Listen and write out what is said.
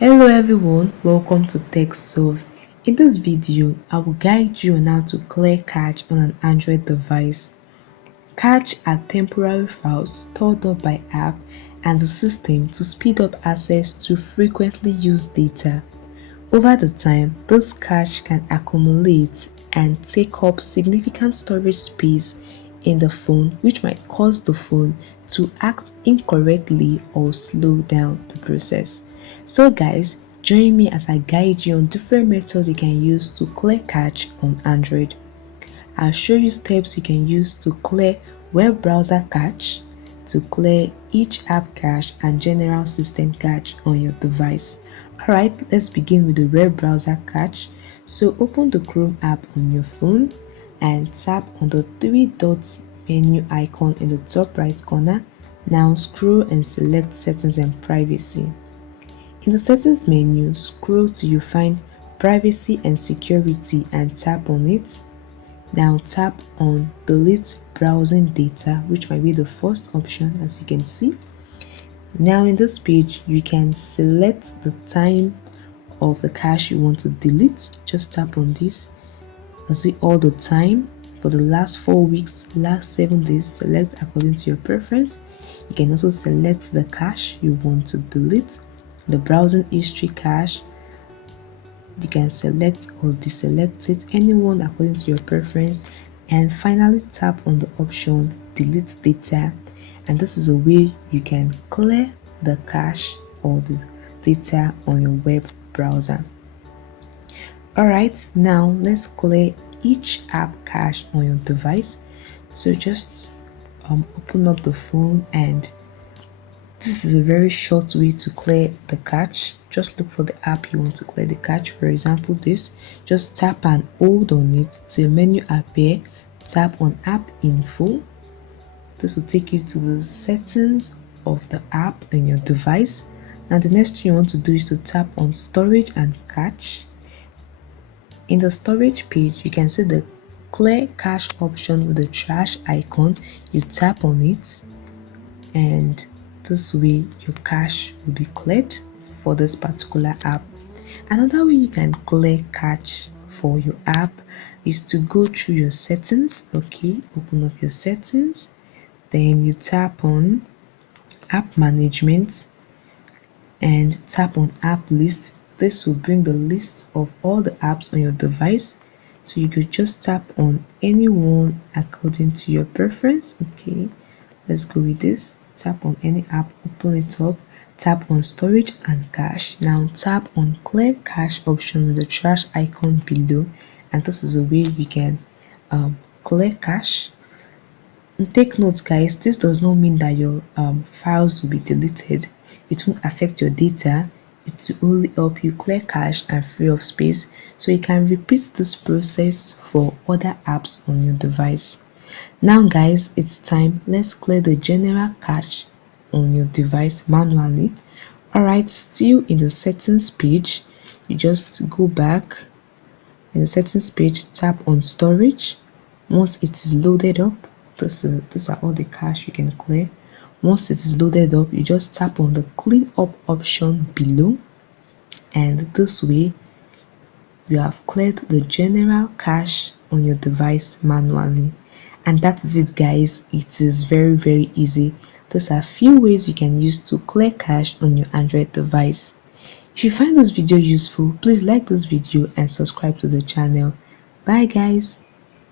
Hello everyone, welcome to TechSolve. In this video, I will guide you on how to clear cache on an Android device. Cache are temporary files stored up by app and the system to speed up access to frequently used data. Over the time, this cache can accumulate and take up significant storage space in the phone, which might cause the phone to act incorrectly or slow down the process. So guys, join me as I guide you on different methods you can use to clear cache on Android. I'll show you steps you can use to clear web browser cache, to clear each app cache and general system cache on your device. Alright, let's begin with the web browser cache. So open the Chrome app on your phone and tap on the three dots menu icon in the top right corner. Now scroll and select settings and privacy. In the settings menu, scroll till you find privacy and security and tap on it. Now tap on delete browsing data, which might be the first option, as you can see. Now in this page, you can select the time of the cache you want to delete. Just tap on this and see all the time for the last 4 weeks, last 7 days. Select according to your preference. You can also select the cache you want to delete, the browsing history cache. You can select or deselect it, anyone according to your preference, and finally tap on the option delete data, and this is a way you can clear the cache or the data on your web browser. Alright, now let's clear each app cache on your device. So just open up the phone, and this is a very short way to clear the cache. Just look for the app you want to clear the cache. For example, this, just tap and hold on it till menu appear. Tap on app info. This will take you to the settings of the app on your device. Now the next thing you want to do is to tap on storage and cache. In the storage page, you can see the clear cache option with the trash icon. You tap on it, and this way your cache will be cleared for this particular app. Another way you can clear cache for your app is to go through your settings. Okay, open up your settings, then you tap on app management and tap on app list. This will bring the list of all the apps on your device, so you could just tap on any one according to your preference. Okay, let's go with this. Tap on any app, open it up, tap on storage and cache. Now tap on clear cache option with the trash icon below, and this is a way you can clear cache. And take note guys, this does not mean that your files will be deleted. It won't affect your data. It will only help you clear cache and free up space, so you can repeat this process for other apps on your device. Now guys, it's time. Let's clear the general cache on your device manually. Alright, still in the settings page, you just go back. In the settings page, tap on storage. Once it is loaded up, these are all the cache you can clear. Once it is loaded up, you just tap on the clean up option below, and this way you have cleared the general cache on your device manually. And that is it guys. It is very easy. These are few ways you can use to clear cache on your Android device. If you find this video useful, please like this video and subscribe to the channel. Bye guys.